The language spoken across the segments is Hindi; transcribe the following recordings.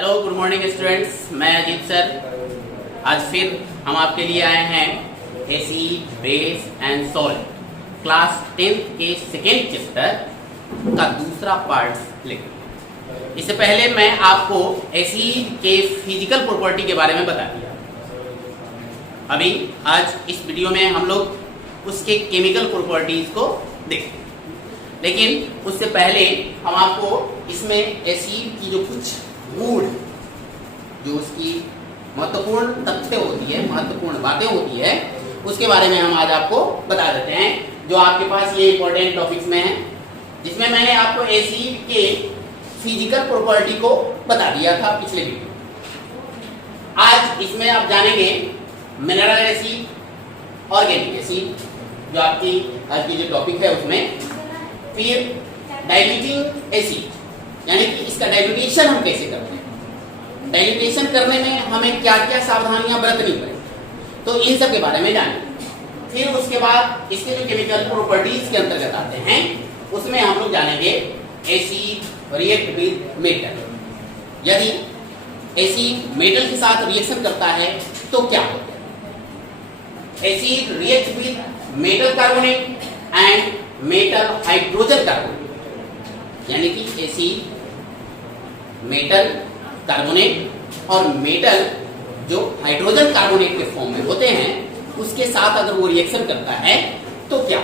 हेलो गुड मॉर्निंग स्टूडेंट्स, मैं अजीत सर। आज फिर हम आपके लिए आए हैं acid base and salt class 10th के सेकेंड चैप्टर का दूसरा पार्ट लेकर। इससे पहले मैं आपको एसिड के फिजिकल प्रॉपर्टी के बारे में बता दिया। अभी आज इस वीडियो में हम लोग उसके केमिकल प्रॉपर्टीज को देखेंगे, लेकिन उससे पहले हम आपको इसमें एसिड की जो कुछ गुण, जो उसकी महत्वपूर्ण तथ्य होती है, महत्वपूर्ण बातें होती है, उसके बारे में हम आज आपको बता देते हैं, जो आपके पास ये इंपॉर्टेंट टॉपिक्स में है, जिसमें मैंने आपको एसिड के फिजिकल प्रॉपर्टी को बता दिया था पिछले वीडियो। आज इसमें आप जानेंगे मिनरल एसिड, ऑर्गेनिक एसिड, जो आपकी आज की जो टॉपिक है उसमें, फिर डाइल्यूटिंग एसिड, यानी कि इसका डाइल्यूटेशन हम कैसे करते हैं, डाइल्यूटेशन करने में हमें क्या क्या सावधानियां बरतनी पड़ेगी, तो इन सब के बारे में जानेंगे। फिर उसके बाद इसके जो केमिकल प्रॉपर्टीज के अंतर्गत आते हैं, उसमें हम लोग जानेंगे एसिड रिएक्ट विद मेटल। यदि एसिड मेटल के साथ रिएक्शन करता है तो क्या होता है। Acid react with metal carbonate and metal hydrogen carbonate, यानी कि एसिड मेटल कार्बोनेट और मेटल जो हाइड्रोजन कार्बोनेट के फॉर्म में होते हैं, उसके साथ अगर वो रिएक्शन करता है तो क्या।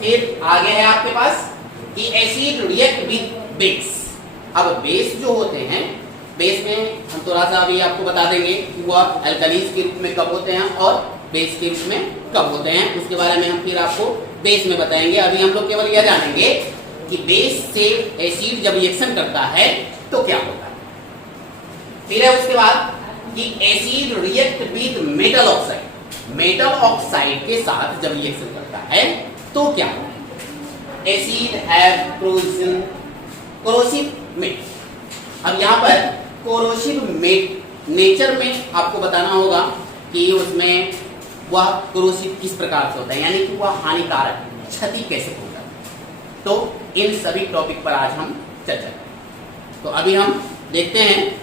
फिर आगे है आपके पास कि एसिड रिएक्ट विद बेस। अब बेस जो होते हैं, बेस में हम थोड़ा सा अभी आपको बता देंगे कि वह अल्कलीज के रूप में कब होते हैं और बेस के रूप में कब होते हैं, उसके बारे में हम फिर आपको बेस में बताएंगे। अभी हम लोग केवल यह जानेंगे कि बेस से एसिड जब रिएक्शन करता है तो क्या होता है। फिर है उसके बाद कि acid react with metal oxide, metal oxide के साथ जब रिएक्शन करता है तो क्या होता है। Acid have corrosive met. अब यहाँ पर कोरोसिव मेट नेचर में आपको बताना होगा कि उसमें वह कोरोसिव किस प्रकार से होता है, यानी कि वह हानिकारक क्षति कैसे होता है। तो इन सभी टॉपिक पर आज हम चर्चा करेंगे। तो अभी हम देखते हैं,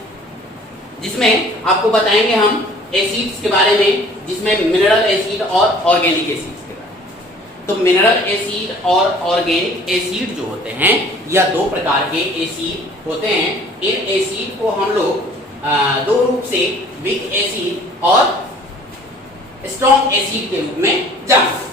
जिसमें आपको बताएंगे हम एसिड्स के बारे में, जिसमें मिनरल एसिड और ऑर्गेनिक एसिड्स के बारे में। तो मिनरल एसिड और ऑर्गेनिक एसिड जो होते हैं, यह दो प्रकार के एसिड होते हैं। इन एसिड को हम लोग दो रूप से वीक एसिड और स्ट्रॉन्ग एसिड के रूप में जानते हैं।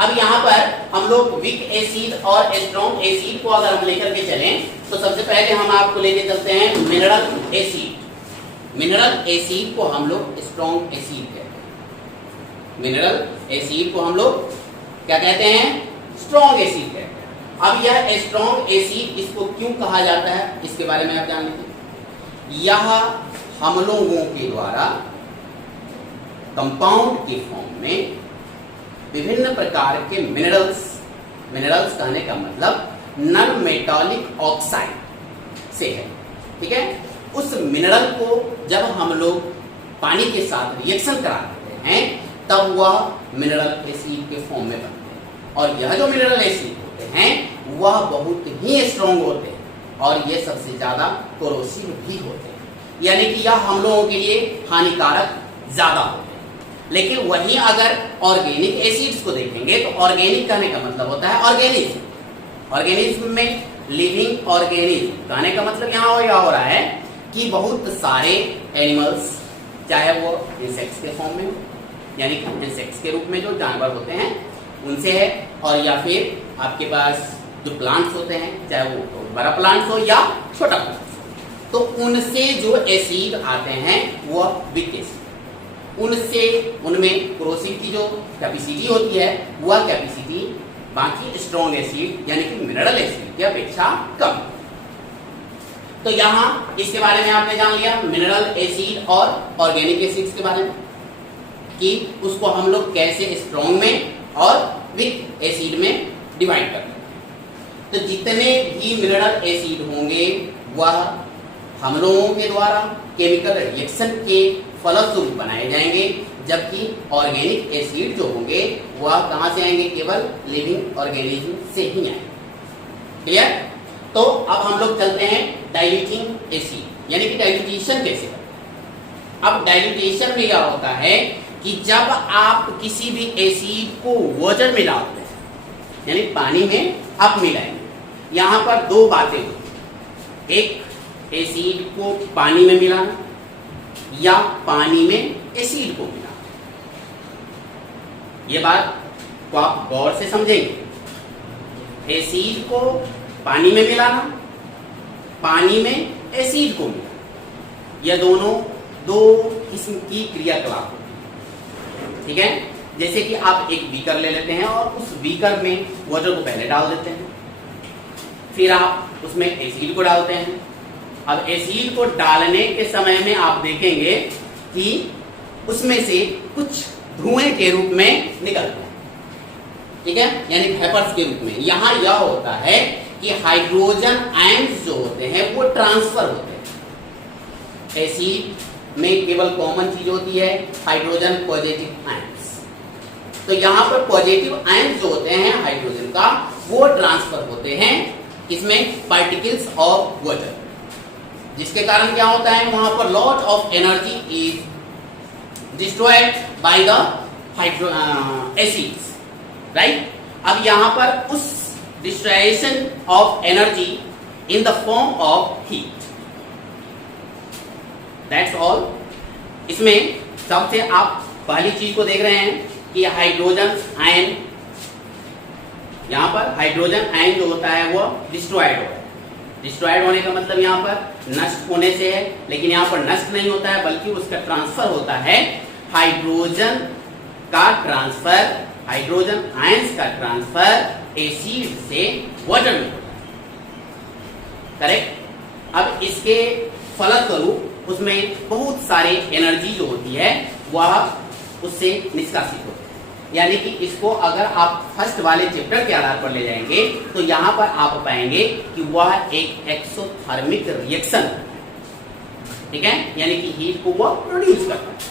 अब यहाँ पर हम लोग वीक एसिड और स्ट्रॉन्ग एसिड को अगर हम लेकर के चलें, तो सबसे पहले हम आपको लेके चलते हैं मिनरल एसिड। मिनरल एसिड को हम लोग स्ट्रॉन्ग एसिड कहते हैं। मिनरल एसिड को हम लोग क्या कहते हैं, स्ट्रॉन्ग एसिड कहते हैं। अब यह स्ट्रॉन्ग एसिड इसको क्यों कहा जाता है, इसके बारे में आप जान लीजिए। यह हम लोगों के द्वारा कंपाउंड के फॉर्म में विभिन्न प्रकार के मिनरल्स, मिनरल्स कहने का मतलब नॉन मेटालिक ऑक्साइड से है, ठीक है। उस मिनरल को जब हम लोग पानी के साथ रिएक्शन करा देते हैं, तब वह मिनरल एसिड के फॉर्म में बनते हैं। और यह जो मिनरल एसिड होते हैं, वह बहुत ही स्ट्रॉन्ग होते हैं और ये सबसे ज्यादा कोरोसिव भी होते हैं, यानी कि यह हम लोगों के लिए हानिकारक ज्यादा होते हैं। लेकिन वहीं अगर ऑर्गेनिक एसिड्स को देखेंगे, तो ऑर्गेनिक कहने का मतलब होता है ऑर्गेनिज्म। ऑर्गेनिज्म में लिविंग ऑर्गेनिज्म कहने का मतलब यहाँ यह हो रहा है कि बहुत सारे एनिमल्स, चाहे वो इंसेक्ट्स के फॉर्म में हो, यानी कि इंसेक्ट्स के रूप में जो जानवर होते हैं उनसे है, और या फिर आपके पास जो प्लांट्स होते हैं, चाहे वो बड़ा प्लांट्स हो या छोटा प्लांट्स हो, तो उनसे जो एसिड आते हैं वह वीक एसिड, उनसे उनमें कोरोसिव की जो कैपेसिटी होती है, वह कैपेसिटी बाकी स्ट्रॉन्ग एसिड यानी कि मिनरल एसिड की अपेक्षा कम। तो यहाँ इसके बारे में आपने जान लिया मिनरल एसिड और ऑर्गेनिक एसिड्स के बारे में, कि उसको हम लोग कैसे स्ट्रॉन्ग में और वीक एसिड में डिवाइड करते हैं। तो जितने भी मिनरल एसिड होंगे वह हम लोगों के द्वारा केमिकल रिएक्शन के फलस्वरूप बनाए जाएंगे, जबकि ऑर्गेनिक एसिड जो होंगे वह कहां से आएंगे, केवल लिविंग ऑर्गेनिज्म से ही आएंगे। क्लियर। तो अब हम लोग चलते हैं डाइल्यूटिंग एसिड, यानी कि डाइल्यूटेशन कैसे करते हैं। अब डाइल्यूटेशन में क्या होता है कि जब आप किसी भी एसिड को वाटर में डालते हैं, यानी पानी में आप मिलाएंगे, यहां पर दो बातें होती, एक एसिड को पानी में मिलाना या पानी में एसिड को मिलाना। ये बात को आप गौर से समझेंगे। एसिड को पानी में मिलाना, पानी में एसिड को मिलाना, यह दोनों दो किस्म की क्रियाकलाप होती है। ठीक है, जैसे कि आप एक बीकर ले लेते हैं और उस बीकर में वाटर को पहले डाल देते हैं, फिर आप उसमें एसिड को डालते हैं। अब एसिड को डालने के समय में आप देखेंगे कि उसमें से कुछ धुएं के रूप में निकलते हैं, ठीक है, यानी वेपर्स के रूप में। यहां यह होता है कि हाइड्रोजन आयंस जो होते हैं वो ट्रांसफर होते हैं। एसिड में केवल कॉमन चीज होती है हाइड्रोजन पॉजिटिव आयंस। तो यहां पर पॉजिटिव आयंस जो होते हैं हाइड्रोजन का, वो ट्रांसफर होते हैं इसमें पार्टिकल्स ऑफ वाटर, जिसके कारण क्या होता है, वहां पर lot of energy is destroyed by the acids, right. अब यहां पर उस destruction of energy in the form of heat, that's all. इसमें सबसे आप पहली चीज को देख रहे हैं कि हाइड्रोजन आयन, यहां पर हाइड्रोजन आयन जो होता है वो डिस्ट्रॉयड होता है। डिस्ट्रॉयड होने का मतलब यहां पर नष्ट होने से है, लेकिन यहां पर नष्ट नहीं होता है, बल्कि उसका ट्रांसफर होता है। हाइड्रोजन का ट्रांसफर, हाइड्रोजन आयंस का ट्रांसफर एसिड से वाटर में होता है, करेक्ट। अब इसके फलस्वरूप उसमें बहुत सारे एनर्जी जो होती है वह उससे निष्कासित होती है। यानी कि इसको अगर आप फर्स्ट वाले चैप्टर के आधार पर ले जाएंगे तो यहां पर आप पाएंगे कि वह एक एक्सोथर्मिक रिएक्शन, ठीक है, यानी कि हीट को वह प्रोड्यूस करता है।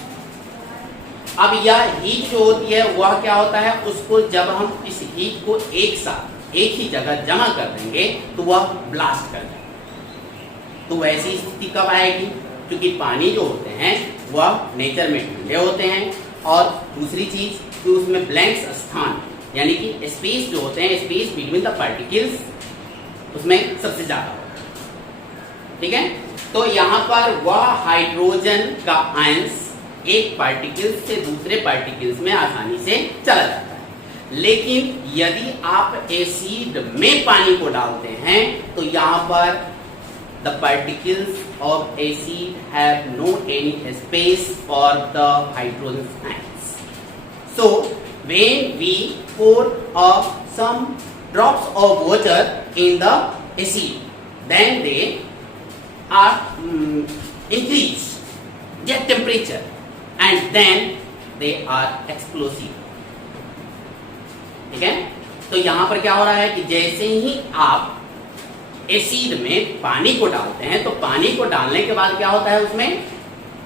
अब यह हीट जो होती है वह क्या होता है, उसको जब हम इस हीट को एक साथ एक ही जगह जमा कर देंगे तो वह ब्लास्ट कर जाएगा। तो वैसी स्थिति कब आएगी, क्योंकि पानी जो होते हैं वह नेचर में ठंडे होते हैं, और दूसरी चीज कि उसमें ब्लैंक्स स्थान, यानी कि स्पेस जो होते हैं, स्पेस बिटवीन द पार्टिकल्स उसमें सबसे ज्यादा होता है, ठीक है। तो यहां पर वह हाइड्रोजन का आयंस एक पार्टिकल से दूसरे पार्टिकल्स में आसानी से चला जाता है। लेकिन यदि आप एसिड में पानी को डालते हैं तो यहां पर the particles of acid have no any space for the hydrogen ions. So when we pour some drops of water in the acid, then they are increase their temperature and then they are explosive, ठीक है। तो यहां पर क्या हो रहा है कि जैसे ही आप एसिड में पानी को डालते हैं तो पानी को डालने के बाद क्या होता है, उसमें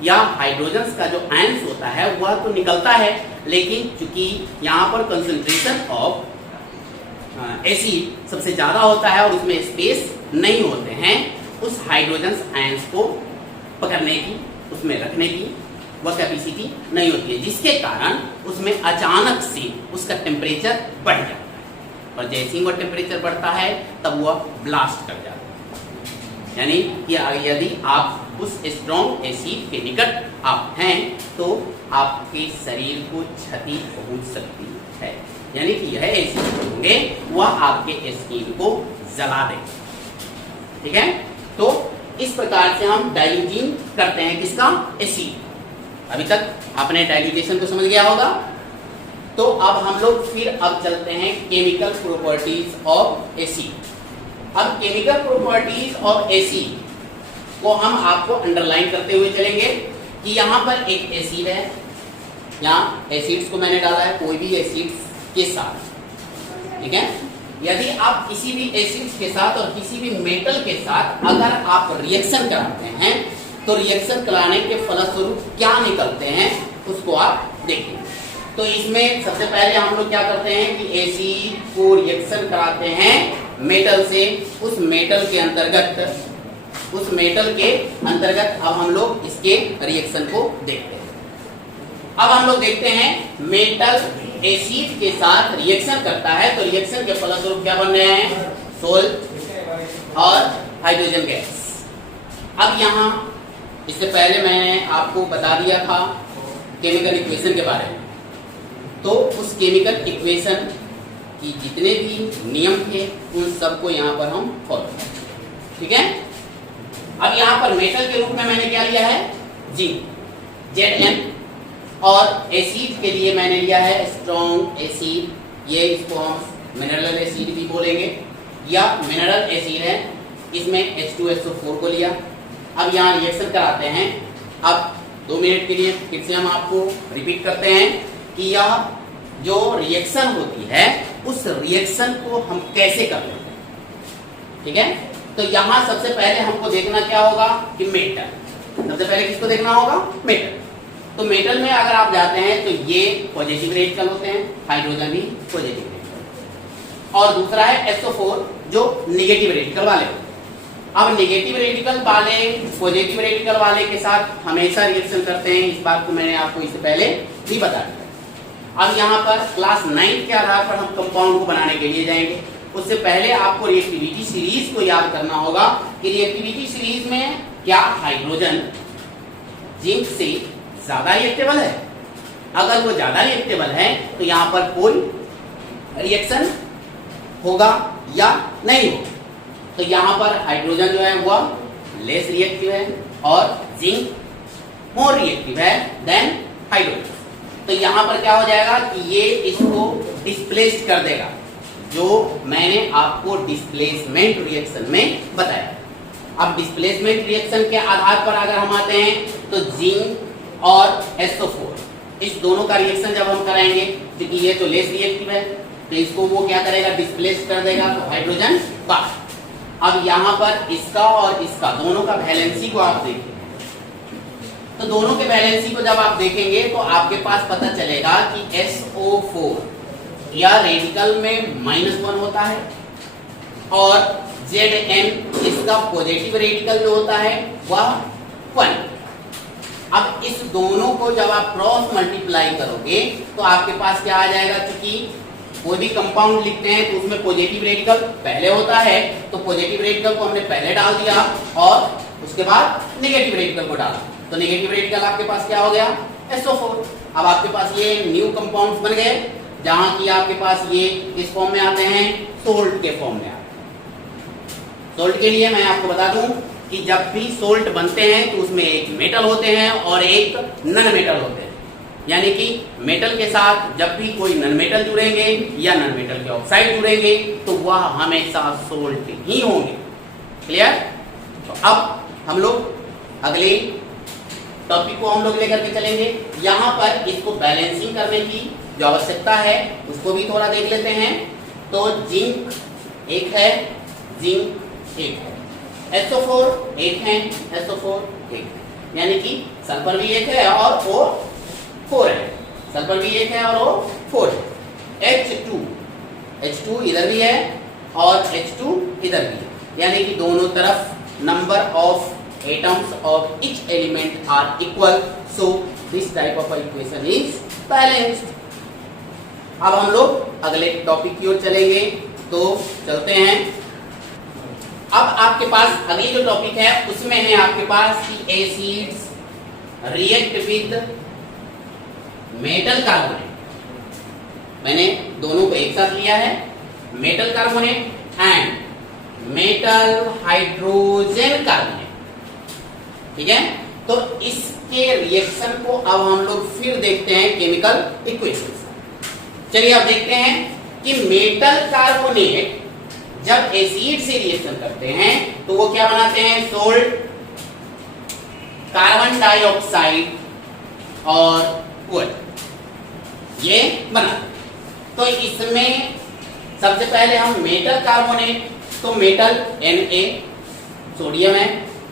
या हाइड्रोजन का जो आयंस होता है वह तो निकलता है, लेकिन चूंकि यहाँ पर कंसंट्रेशन ऑफ एसिड सबसे ज्यादा होता है और उसमें स्पेस नहीं होते हैं, उस हाइड्रोजन आयंस को पकड़ने की, उसमें रखने की वह कैपेसिटी नहीं होती है, जिसके कारण उसमें अचानक से उसका टेम्परेचर बढ़ जाता है, और जैसे ही वह टेम्परेचर बढ़ता है तब वह ब्लास्ट कर जाता है। यानी कि यदि आप उस स्ट्रॉन्ग एसिड के निकट आप हैं तो आपके शरीर को क्षति पहुंच सकती है। यानी कि यह एसिड होंगे वह आपके स्किन को जला देंगे, ठीक है। तो इस प्रकार से हम डाइल्यूटिंग करते हैं किसका, एसिड। अभी तक आपने डाइल्यूटेशन को समझ गया होगा। तो अब हम लोग फिर अब चलते हैं केमिकल प्रॉपर्टीज ऑफ एसिड। अब केमिकल प्रॉपर्टीज ऑफ एसिड को हम आपको अंडरलाइन करते हुए चलेंगे कि यहां पर एक एसिड है, यहाँ एसिड्स को मैंने डाला है कोई भी एसिड्स के साथ, ठीक है। यदि आप किसी भी एसिड्स के साथ और किसी भी मेटल के साथ अगर आप रिएक्शन कराते हैं तो रिएक्शन कराने के फलस्वरूप क्या निकलते हैं उसको आप देखिए। तो इसमें सबसे पहले हम लोग क्या करते हैं कि एसिड को रिएक्शन कराते हैं मेटल से उस मेटल के अंतर्गत अब हम लोग इसके रिएक्शन को देखते हैं। अब हम लोग देखते हैं मेटल एसिड के साथ रिएक्शन करता है तो रिएक्शन के फलस्वरूप क्या बन रहे हैं, सोल्ट और हाइड्रोजन गैस। अब यहाँ इससे पहले मैंने आपको बता दिया था केमिकल इक्वेशन के बारे में, तो उस केमिकल इक्वेशन की जितने भी नियम थे उन सबको यहाँ पर हम फॉलो करें, ठीक है। अब यहाँ पर मेटल के रूप में मैंने क्या लिया है, जिंक Zn, और एसिड के लिए मैंने लिया है स्ट्रॉन्ग एसिड, ये इसको हम मिनरल एसिड भी बोलेंगे या मिनरल एसिड है, इसमें H2SO4 को लिया। अब यहाँ रिएक्शन कराते हैं। अब 2 मिनट के लिए फिर से हम आपको रिपीट करते हैं कि यह जो रिएक्शन होती है उस रिएक्शन को हम कैसे करते हैं, ठीक है। तो यहाँ सबसे पहले हमको देखना क्या होगा कि मेटल, सबसे पहले किसको देखना होगा, मेटल। तो मेटल में अगर आप जाते हैं तो ये पॉजिटिव रेडिकल होते हैं, हाइड्रोजन भी पॉजिटिव रेडिकल, और दूसरा है SO4 जो नेगेटिव रेडिकल वाले होते हैं। अब नेगेटिव रेडिकल वाले पॉजिटिव रेडिकल वाले के साथ हमेशा रिएक्शन करते हैं, इस बात को मैंने आपको इससे पहले भी बता दिया। अब यहाँ पर क्लास 9 के आधार पर हम कंपाउंड को बनाने के लिए जाएंगे। उससे पहले आपको रिएक्टिविटी सीरीज को याद करना होगा कि रिएक्टिविटी सीरीज में क्या हाइड्रोजन जिंक से ज्यादा रिएक्टेबल है। अगर वो ज्यादा रिएक्टेबल है तो यहाँ पर कोई रिएक्शन होगा या नहीं होगा। तो यहाँ पर हाइड्रोजन जो है वह लेस रिएक्टिव है और जिंक मोर रिएक्टिव है देन हाइड्रोजन। तो यहाँ पर क्या हो जाएगा कि ये इसको डिस्प्लेस कर देगा, जो मैंने आपको डिस्प्लेसमेंट रिएक्शन में बताया। अब डिस्प्लेसमेंट रिएक्शन के आधार पर अगर हम आते हैं तो जिंक और SO4 इस दोनों का रिएक्शन जब हम कराएंगे, क्योंकि ये तो लेस रिएक्टिव है तो इसको वो क्या करेगा, डिस्प्लेस कर देगा, तो हाइड्रोजन बाहर। अब यहाँ पर इसका और इसका दोनों का वैलेंसी को आप देखिए, तो दोनों के वैलेंसी को जब आप देखेंगे तो आपके पास पता चलेगा कि SO4 या रेडिकल में -1 होता है और Zn इसका पॉजिटिव रेडिकल जो होता है वह 1। अब इस दोनों को जब आप क्रॉस मल्टीप्लाई करोगे तो आपके पास क्या आ जाएगा, क्योंकि कोई भी कंपाउंड लिखते हैं तो उसमें पॉजिटिव रेडिकल पहले होता है, तो पॉजिटिव रेडिकल को हमने पहले डाल दिया और उसके बाद नेगेटिव रेडिकल को डाला, तो नेगेटिव रेडिकल आपके पास क्या हो गया, SO4। अब आपके पास ये न्यू कंपाउंड्स बन गए जहां की आपके पास ये इस फॉर्म में आते हैं, सोल्ट के फॉर्म में आते हैं। सोल्ट के लिए मैं आपको बता दूं कि जब भी सोल्ट बनते हैं तो उसमें एक मेटल होते हैं और एक नन मेटल होते हैं, यानी कि मेटल के साथ जब भी कोई नन मेटल जुड़ेंगे या नन मेटल के ऑक्साइड जुड़ेंगे तो वह हमेशा सोल्ट ही होंगे। क्लियर। तो अब हम लोग अगले टॉपिक को हम लोग लेकर के चलेंगे। यहाँ पर इसको बैलेंसिंग करने की जो आवश्यकता है उसको भी थोड़ा देख लेते हैं। तो जिंक एक है, जिंक एक है, SO4 एक है, SO4 एक है, यानी कि सल्फर भी एक है और O4 है, सल्फर भी एक है और O4 है। H2 इधर भी है और H2 इधर भी है, यानी कि दोनों तरफ number of atoms of each element are equal, so this type of equation is balanced। अब हम लोग अगले टॉपिक की ओर चलेंगे, तो चलते हैं। अब आपके पास अगली जो टॉपिक है उसमें है आपके पास कि acids react with metal carbonate. मैंने दोनों को एक साथ लिया है, metal carbonate and metal hydrogen carbonate, ठीक है। तो इसके रिएक्शन को अब हम लोग फिर देखते हैं केमिकल इक्वेशन। चलिए अब देखते हैं कि मेटल कार्बोनेट जब एसिड से रिएक्शन करते हैं तो वो क्या बनाते हैं, सोल्ट, कार्बन डाइऑक्साइड और कोल, ये बनाते। तो इसमें सबसे पहले हम मेटल कार्बोनेट, तो मेटल Na सोडियम है,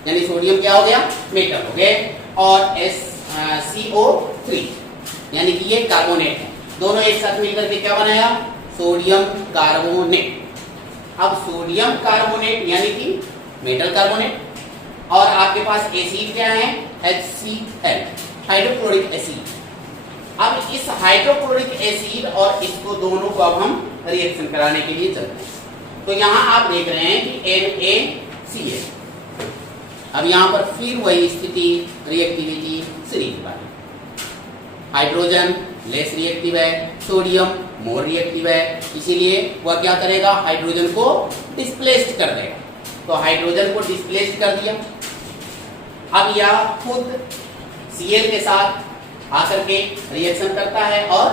यानी सोडियम क्या हो गया, मेटल हो गए, और CO3 यानी कि ये कार्बोनेट है। दोनों एक साथ मिलकर के क्या बनाया, सोडियम कार्बोनेट। अब सोडियम कार्बोनेट यानी कि मेटल कार्बोनेट, और आपके पास एसिड क्या है, HCl, हाइड्रोक्लोरिक एसिड। अब इस हाइड्रोक्लोरिक एसिड और इसको दोनों को अब हम रिएक्शन कराने के लिए चलते हैं। तो यहां आप देख रहे हैं कि NaCl, अब यहां पर फिर वही स्थिति, रिएक्टिविटी सीरीज वाली। हाइड्रोजन लेस रिएक्टिव है, सोडियम मोर रिएक्टिव है, इसीलिए वह क्या करेगा, हाइड्रोजन को डिस्प्लेस्ड कर देगा। तो हाइड्रोजन को डिस्प्लेस्ड कर दिया। अब यह खुद Cl के साथ आकर के रिएक्शन करता है और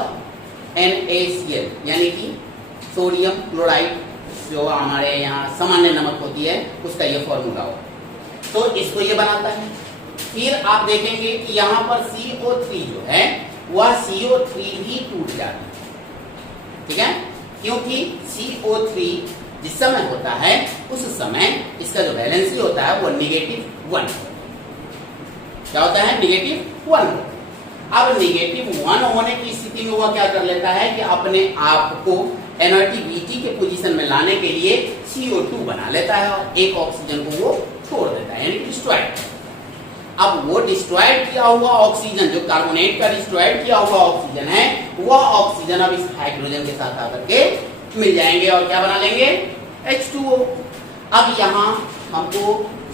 NaCl यानी कि सोडियम क्लोराइड, जो हमारे यहाँ सामान्य नमक होती है, उसका यह फॉर्मूला हो, तो इसको ये बनाता है। फिर आप देखेंगे कि यहाँ पर CO3 जो है वह CO3 भी टूट जाता है, ठीक है, क्योंकि CO3 जिस समय होता है उस समय इसका जो वैलेंसी होता है वो -1, क्या होता है, -1। अब -1 होने की स्थिति में वह क्या कर लेता है कि अपने आप को इनर्टिविटी के पोजीशन में लाने के लिए CO2 बना लेता है और एक ऑक्सीजन को वो छोड़ देता है, यानी डिस्ट्रॉयड। अब वो डिस्ट्रॉयड किया हुआ ऑक्सीजन, जो कार्बोनेट का डिस्ट्रॉयड किया हुआ ऑक्सीजन है, वह ऑक्सीजन अब इस हाइड्रोजन के साथ आकर के मिल जाएंगे और क्या बना लेंगे, H2O। अब यहाँ हमको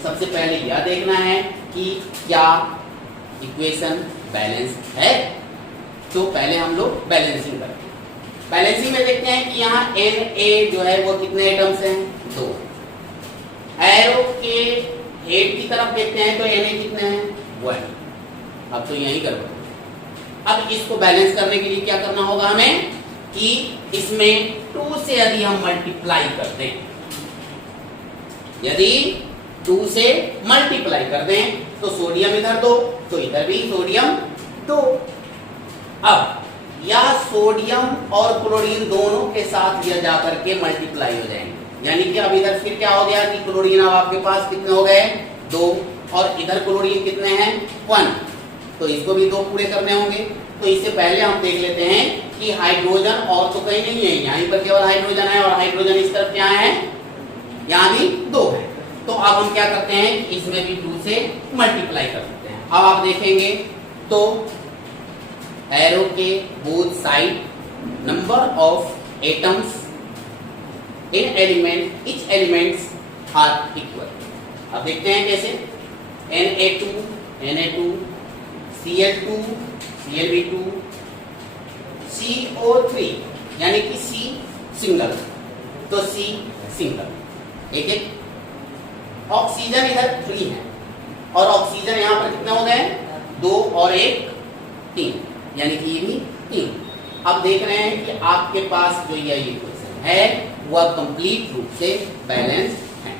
सबसे पहले यह देखना है कि क्या इक्वेशन बैलेंस है, तो पहले हम लोग बैलेंसिंग करते हैं। बैलेंसिंग में देखते हैं कि यहाँ Na जो है वो कितने एटम्स हैं, 2। एरो के हेड की तरफ देखते हैं तो Na कितने हैं, 1। अब तो यही करो। अब इसको बैलेंस करने के लिए क्या करना होगा हमें कि इसमें 2 से यदि हम मल्टीप्लाई कर दें, यदि 2 से मल्टीप्लाई कर दें तो सोडियम इधर 2, तो इधर भी सोडियम 2। अब यह सोडियम और क्लोरीन दोनों के साथ यह जाकर के मल्टीप्लाई हो जाएंगे, यानी कि अब इधर फिर क्या हो गया कि क्लोरीन अब आपके पास कितने हो गए, 2, और इधर क्लोरीन कितने हैं, 1, तो इसको भी 2 पूरे करने होंगे। तो इससे पहले हम देख लेते हैं कि हाइड्रोजन और तो कहीं नहीं है, यहीं पर केवल हाइड्रोजन है, और हाइड्रोजन इस तरफ क्या है, यहाँ भी 2 है। तो अब हम क्या करते हैं, इसमें भी 2 से मल्टीप्लाई कर सकते हैं। अब आप देखेंगे तो एरो के both side number of atoms in element, each elements are equal. अब देखते हैं कैसे, Na2 Cl2 Clb2 CO3 यानी कि C सिंगल, तो C सिंगल, एक ऑक्सीजन इधर 3 है और ऑक्सीजन यहाँ पर कितना हो गए, 2 और 1 3, यानी कि ये भी 3। अब देख रहे हैं कि आपके पास जो यह इक्वेशन है वह कंप्लीट रूप से बैलेंस है,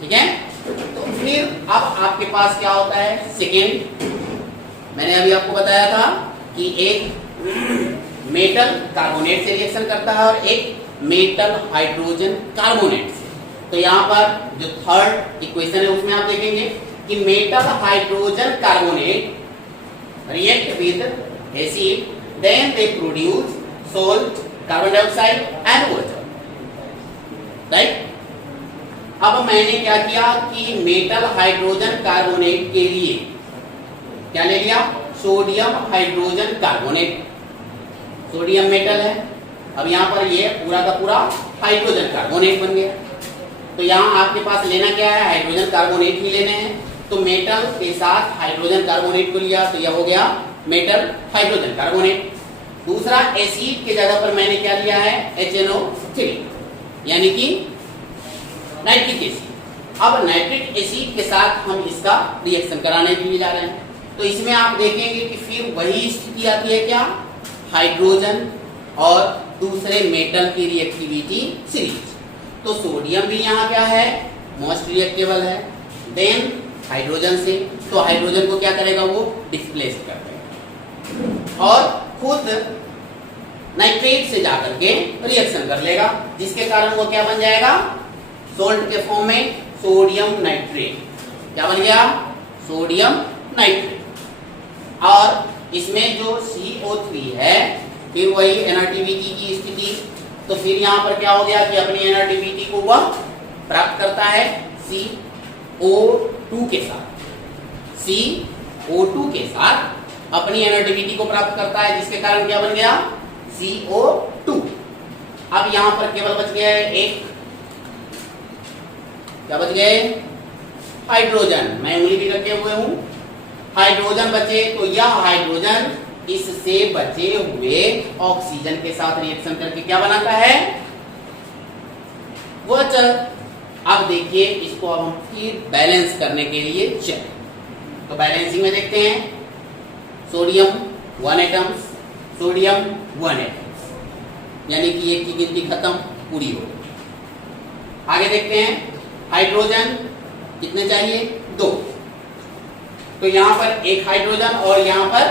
ठीक है। तो फिर अब आपके पास क्या होता है, सेकेंड, मैंने अभी आपको बताया था कि एक मेटल कार्बोनेट से रिएक्शन करता है और एक मेटल हाइड्रोजन कार्बोनेट से। तो यहाँ पर जो थर्ड इक्वेशन है उसमें आप देखेंगे कि metal hydrogen carbonate react with acid, then they produce salt, carbon dioxide and water, right. अब मैंने क्या किया कि मेटल हाइड्रोजन कार्बोनेट के लिए क्या ले लिया, sodium hydrogen carbonate, sodium metal है, अब यहाँ पर ये पूरा का पूरा हाइड्रोजन कार्बोनेट बन गया। तो यहाँ आपके पास लेना क्या है, हाइड्रोजन कार्बोनेट ही लेने हैं, तो मेटल के साथ हाइड्रोजन कार्बोनेट को लिया तो यह हो गया मेटल हाइड्रोजन कार्बोनेट। दूसरा, एसिड के जगह पर मैंने क्या लिया है, HNO3 यानी कि नाइट्रिक एसिड। अब नाइट्रिक एसिड के साथ हम इसका रिएक्शन कराने के लिए जा रहे हैं, तो इसमें आप देखेंगे कि फिर वही स्थिति आती है, क्या, हाइड्रोजन और दूसरे मेटल की रिएक्टिविटी सीरीज। तो सोडियम भी यहाँ क्या है, मोस्ट रिएक्टेबल है, देन हाइड्रोजन से, तो हाइड्रोजन को क्या करेगा, वो डिस्प्लेस कर देगा और खुद नाइट्रेट से जाकर के रिएक्शन कर लेगा, जिसके कारण वो क्या बन जाएगा, सोल्ट के फॉर्म में सोडियम नाइट्रेट। क्या बन गया, सोडियम नाइट्रेट। और इसमें जो CO3 है, फिर वही इनर्टिविटी की स्थिति, तो फिर यहाँ पर क्या हो गया कि अपनी एनर्टिविटी को वह प्राप्त करता है CO2 के साथ, CO2 के साथ अपनी एनर्टिविटी को प्राप्त करता है, जिसके कारण क्या बन गया CO2। अब यहां पर केवल बच गया है एक, क्या बच गए हाइड्रोजन, मैं उंगली भी रखे हुए हूं, हाइड्रोजन बचे। तो यह हाइड्रोजन इससे बचे हुए ऑक्सीजन के साथ रिएक्शन करके क्या बनाता है वाटर। अब देखिए इसको अब हम फिर बैलेंस करने के लिए चलें, तो बैलेंसिंग में देखते हैं सोडियम 1 एटम्स, सोडियम 1 एटम्स, यानी कि एक की गिनती खत्म, पूरी हो गई। आगे देखते हैं हाइड्रोजन कितने चाहिए 2, तो यहां पर एक हाइड्रोजन और यहां पर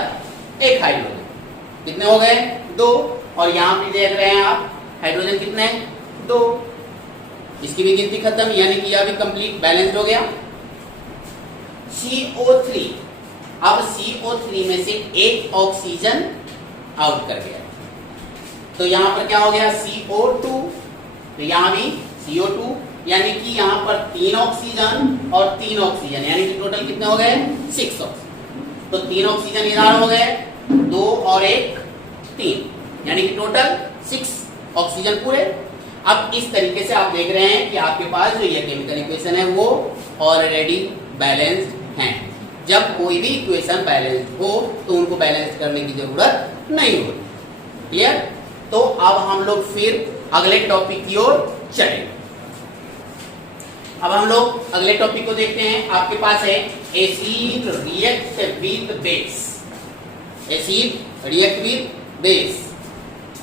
एक हाइड्रोजन, कितने हो गए 2, और यहां पे देख रहे हैं आप हाइड्रोजन कितने 2, इसकी भी गिनती खत्म, यानी कि यह भी कंप्लीट बैलेंस्ड हो गया। CO3, अब CO3 में से एक ऑक्सीजन आउट कर गया, तो यहां पर क्या हो गया CO2, तो यहां भी CO2, यानी कि यहां पर 3 ऑक्सीजन और 3 ऑक्सीजन, यानी कि टोटल कितने हो गए 6 ऑक्सीजन। तो 3 ऑक्सीजन इधर हो गए, 2 और 1 3, यानी कि टोटल 6 ऑक्सीजन पूरे। अब इस तरीके से आप देख रहे हैं कि आपके पास जो ये केमिकल इक्वेशन है वो ऑलरेडी बैलेंस्ड है। जब कोई भी इक्वेशन बैलेंस्ड हो तो उनको बैलेंस करने की जरूरत नहीं होती। क्लियर? तो अब हम लोग फिर अगले टॉपिक की ओर चलेंगे। अब हम लोग अगले टॉपिक को देखते हैं। आपके पास है acid react with base, acid react with base.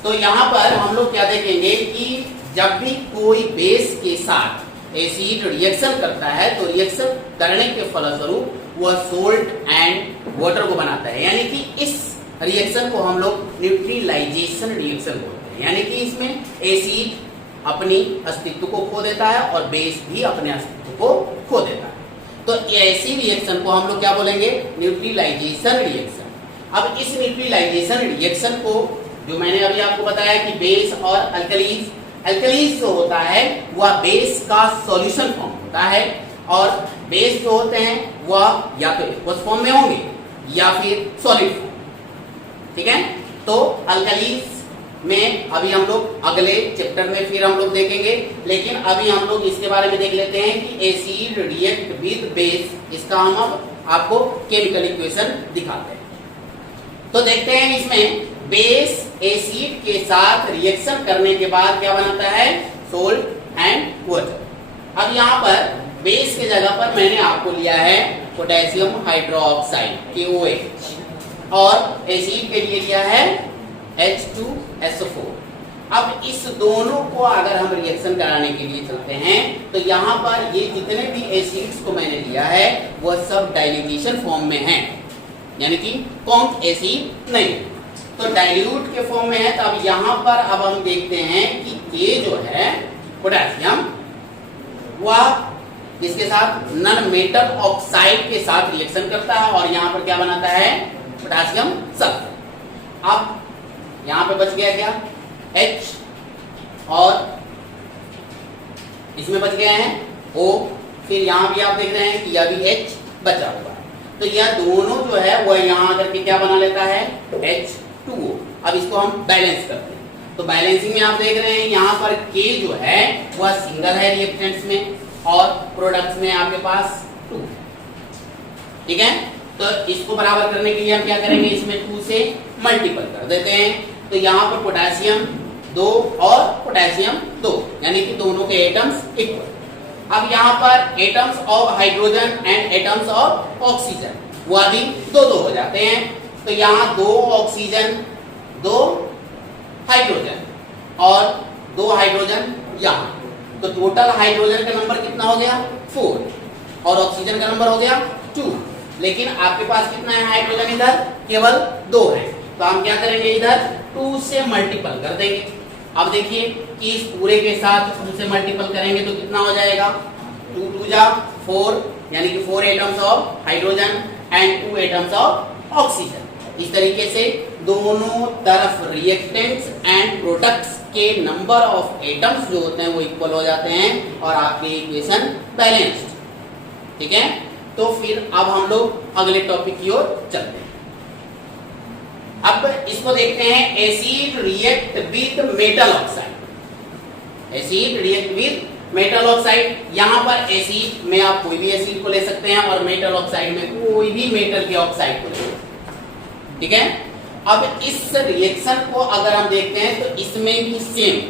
तो यहां पर हम लोग क्या देखेंगे कि जब भी कोई बेस के साथ एसिड रिएक्शन करता है तो रिएक्शन करने के फलस्वरूप वह सोल्ट एंड वाटर को बनाता है, यानी कि इस रिएक्शन को हम लोग न्यूट्रलाइजेशन रिएक्शन बोलते हैं, यानी कि इसमें एसिड अपनी अस्तित्व को खो देता है और बेस भी अपने अस्तित्व को खो देता है। तो ऐसी रिएक्शन को हम लोग क्या बोलेंगे न्यूट्रलाइजेशन रिएक्शन। अब इस न्यूट्रलाइजेशन रिएक्शन को जो मैंने अभी आपको बताया कि बेस और अल्कलीज, अल्कलीज जो होता है वह बेस का सॉल्यूशन फॉर्म होता है, और बेस जो होते हैं वह या तो एक्वस फॉर्म में होंगे या फिर सॉलिड फॉर्म। ठीक है, तो अल्कलीज में अभी हम लोग अगले चैप्टर में फिर हम लोग देखेंगे, लेकिन अभी हम लोग इसके बारे में देख लेते हैं कि एसिड रिएक्ट विद बेस, इसका हम अब आपको केमिकल इक्वेशन दिखाते हैं। तो देखते हैं इसमें बेस एसिड के साथ रिएक्शन करने के बाद क्या बनाता है सोल्ट एंड वाटर। अब यहाँ पर बेस के जगह पर मैंने आपको लिया है पोटेशियम हाइड्रोक्साइड KOH, और एसिड के लिए लिया है H2SO4। अब इस दोनों को अगर हम रिएक्शन कराने के लिए चलते हैं तो यहाँ पर ये जितने भी एसिड्स को मैंने लिया है वह सब डाइल्यूटेशन फॉर्म में हैं, यानी कि कौन एसिड नहीं, तो डाइल्यूट के फॉर्म में है। तो अब यहाँ पर अब हम देखते हैं कि K जो है पोटेशियम वह इसके साथ नॉन मेटल ऑक्साइड के साथ रिएक्शन करता है और यहाँ पर क्या बनाता है पोटेशियम सल्फेट। अब यहाँ पे बच गया क्या H, और इसमें बच गया है O, फिर यहाँ भी आप देख रहे हैं कि यह भी H बचा हुआ है, तो यह दोनों जो है वह यहाँ आकर के क्या बना लेता है H2O। अब इसको हम बैलेंस करते हैं, तो बैलेंसिंग में आप देख रहे हैं यहाँ पर K जो है वह सिंगल है रिएक्टेंट्स में और प्रोडक्ट्स में आपके पास 2। ठीक है, तो इसको बराबर करने के लिए हम क्या करेंगे, इसमें 2 से मल्टीपल कर देते हैं। तो यहाँ पर पोटेशियम 2 और पोटेशियम 2, यानी कि दोनों के एटम्स इक्वल। अब यहाँ पर atoms of hydrogen and atoms of oxygen वह भी 2-2 हो जाते हैं। तो यहाँ 2 ऑक्सीजन 2 हाइड्रोजन और 2 हाइड्रोजन यहाँ, तो टोटल हाइड्रोजन का नंबर कितना हो गया 4 और ऑक्सीजन का नंबर हो गया 2। लेकिन आपके पास कितना है हाइड्रोजन, इधर केवल 2 है, तो हम क्या करेंगे इधर 2 से मल्टीपल कर देंगे। अब देखिए कि इस पूरे के साथ 2 से मल्टीपल करेंगे तो कितना हो जाएगा 2 2 जा 4, यानी कि 4 atoms of hydrogen and 2 atoms of oxygen. इस तरीके से दोनों तरफ रिएक्टेंट्स एंड प्रोडक्ट्स के नंबर ऑफ एटम्स जो होते हैं वो इक्वल हो जाते हैं और आपकी इक्वेशन बैलेंस्ड। ठीक है, तो फिर अब हम लोग अगले टॉपिक की ओर चलते हैं। अब इसको देखते हैं, acid react with metal oxide. Acid react with metal oxide. यहां पर एसिड में आप कोई भी एसिड को ले सकते हैं और मेटल ऑक्साइड में कोई भी मेटल के ऑक्साइड को ले सकते हैं। ठीक है, अब इस रिएक्शन को अगर हम देखते हैं तो इसमें भी सेम,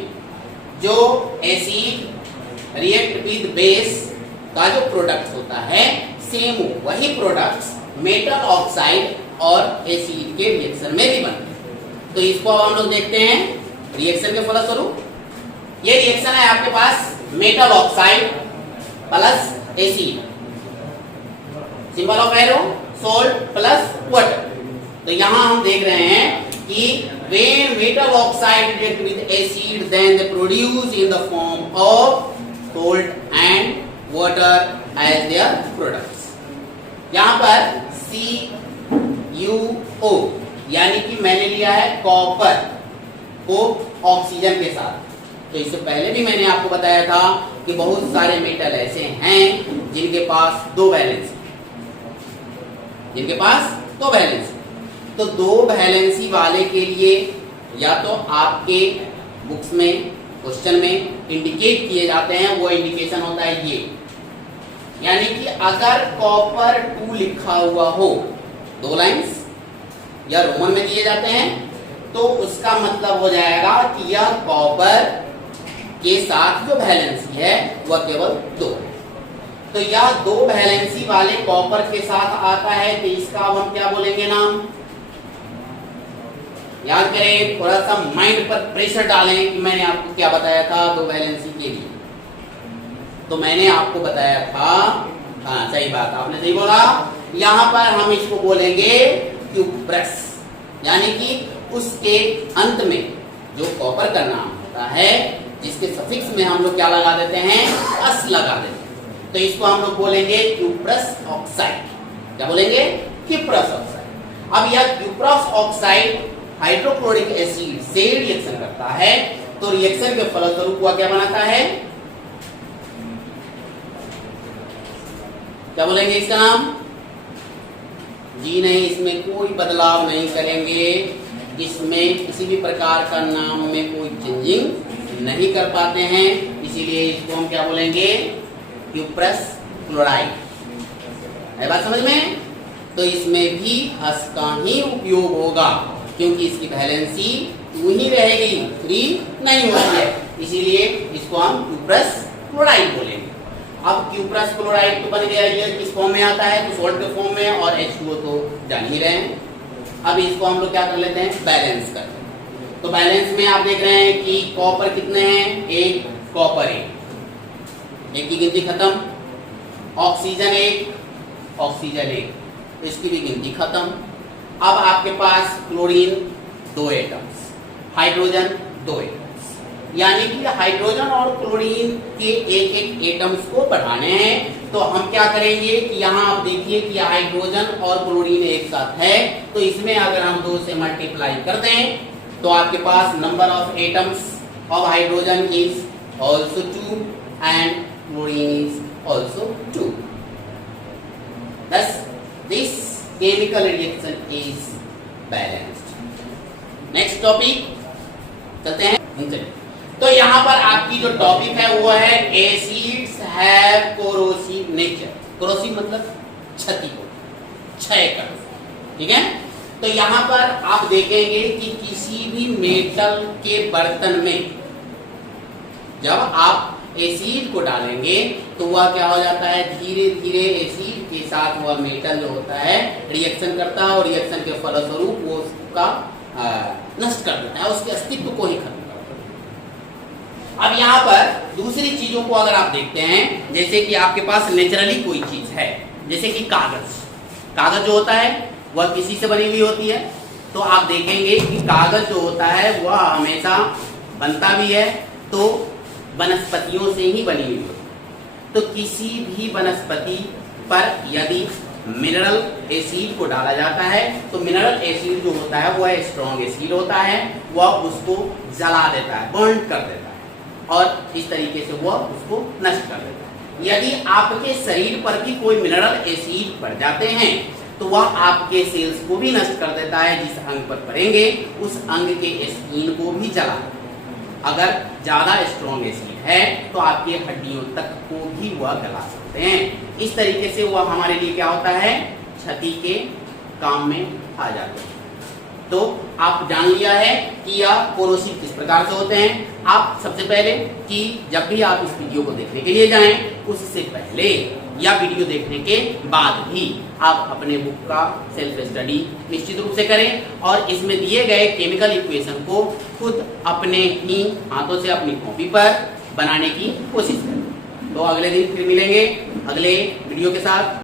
जो एसिड रिएक्ट विद बेस का जो प्रोडक्ट होता है, सेम वही प्रोडक्ट्स मेटल ऑक्साइड और एसिड के रिएक्शन में भी बनते हैं। तो इसको हम लोग देखते हैं रिएक्शन के फलस्वरूप। ये रिएक्शन है आपके पास metal oxide plus acid, symbol of arrow salt plus water. तो यहां हम देख रहे हैं कि when metal oxide react with acid then they produce in the form of salt and water as their products। यहां पर CuO यानी कि मैंने लिया है कॉपर को ऑक्सीजन के साथ। तो इससे पहले भी मैंने आपको बताया था कि बहुत सारे मेटल ऐसे हैं जिनके पास दो वैलेंसी, तो दो वैलेंसी वाले के लिए या तो आपके बुक्स में क्वेश्चन में इंडिकेट किए जाते हैं, वो इंडिकेशन होता है ये, यानी कि अगर कॉपर 2 लिखा हुआ हो, 2 लाइंस या रोमन में दिए जाते हैं, तो उसका मतलब हो जाएगा कि यह कॉपर के साथ जो वैलेंसी है वह केवल 2 है। तो यह 2 वैलेंसी वाले कॉपर के साथ आता है, तो इसका अब हम क्या बोलेंगे नाम, याद करें, थोड़ा सा माइंड पर प्रेशर डालें कि मैंने आपको क्या बताया था 2 वैलेंसी के लिए। तो मैंने आपको बताया था, हाँ सही बात, आपने सही बोला, यहां पर हम इसको बोलेंगे क्यूप्रस, यानी कि उसके अंत में जो कॉपर का नाम होता है, जिसके सफिक्स में हम लोग क्या लगा देते हैं, अस लगा देते हैं, तो इसको हम लोग बोलेंगे क्यूप्रस ऑक्साइड। क्या बोलेंगे, क्यूप्रस ऑक्साइड। अब यह क्यूप्रस ऑक्साइड हाइड्रोक्लोरिक एसिड से रिएक्शन करता है, तो रिएक्शन के फलस्वरूप वह क्या बनाता है, क्या बोलेंगे इसका नाम, जी नहीं, इसमें कोई बदलाव नहीं करेंगे, इसमें किसी भी प्रकार का नाम में कोई चेंजिंग नहीं कर पाते हैं, इसीलिए इसको हम क्या बोलेंगे, क्यूप्रस क्लोराइड। है बात समझ में? तो इसमें भी अस का ही उपयोग होगा, क्योंकि इसकी वैलेंसी 2 ही रहेगी, 3 नहीं होती है, इसीलिए इसको हम क्यूप्रस क्लोराइड बोलेंगे। अब क्यूप्रस क्लोराइड तो बन गया, ये किस फॉर्म में आता है, तो सॉल्ट के फॉर्म में, और H2O तो जान ही रहे हैं। अब इसको हम लोग क्या कर लेते हैं, बैलेंस करते हैं। तो बैलेंस में आप देख रहे हैं कि कॉपर कितने हैं, 1 कॉपर 1 की गिनती खत्म, ऑक्सीजन 1 ऑक्सीजन 1, इसकी भी गिनती खत्म। अब आपके पास क्लोरीन 2 एटम्स, हाइड्रोजन 2 एटम्स, यानी कि हाइड्रोजन और क्लोरीन के एक एटम्स को बढ़ाने हैं। तो हम क्या करेंगे कि यहाँ आप देखिए कि हाइड्रोजन और क्लोरीन एक साथ है, तो इसमें अगर हम 2 से मल्टीप्लाई कर दें तो आपके पास number of atoms of hydrogen is also 2 and chlorine is also 2। Thus, this chemical reaction is balanced. Next topic चलते हैं। तो यहाँ पर आपकी जो टॉपिक है वो है acids have corrosive nature. Corrosive मतलब क्षति को, क्षय कर, ठीक है। तो यहाँ पर आप देखेंगे कि किसी भी मेटल के बर्तन में जब आप एसिड को डालेंगे तो वह क्या हो जाता है, धीरे धीरे एसिड के साथ वह मेटल जो होता है रिएक्शन करता है, और रिएक्शन के फलस्वरूप वो उसका नष्ट कर देता है, उसके अस्तित्व को ही खत्म कर देता है। अब यहाँ पर दूसरी चीजों को अगर आप देखते हैं, जैसे कि आपके पास नेचुरली कोई चीज है, जैसे कि कागज, कागज जो होता है वह किसी से बनी हुई होती है, तो आप देखेंगे कि कागज जो होता है वह हमेशा बनता भी है तो वनस्पतियों से ही बनी हुई होती है। तो किसी भी वनस्पति पर यदि मिनरल एसिड को डाला जाता है तो मिनरल एसिड जो होता है वह स्ट्रॉन्ग एसिड होता है, वह उसको जला देता है, बर्न कर देता है और इस तरीके से वह उसको नष्ट कर देता है। यदि आपके शरीर पर भी कोई मिनरल एसिड पड़ जाते हैं तो वह आपके सेल्स को भी नष्ट कर देता है, जिस अंग पर पड़ेंगे उस अंग के स्किन को भी जला देता है। अगर ज्यादा स्ट्रॉन्ग एसिड है तो आपकी हड्डियों तक को भी वह गला सकते हैं। इस तरीके से वह हमारे लिए क्या होता है, क्षति के काम में आ जाते हैं। तो आप जान लिया है कि यह कोरोसिव किस प्रकार से होते हैं। आप सबसे पहले कि जब भी आप इस वीडियो को देखने के लिए जाएं उससे पहले या वीडियो देखने के बाद भी आप अपने बुक का सेल्फ स्टडी निश्चित रूप से करें और इसमें दिए गए केमिकल इक्वेशन को खुद अपने ही हाथों से अपनी कॉपी पर बनाने की कोशिश करें। तो अगले दिन फिर मिलेंगे अगले वीडियो के साथ।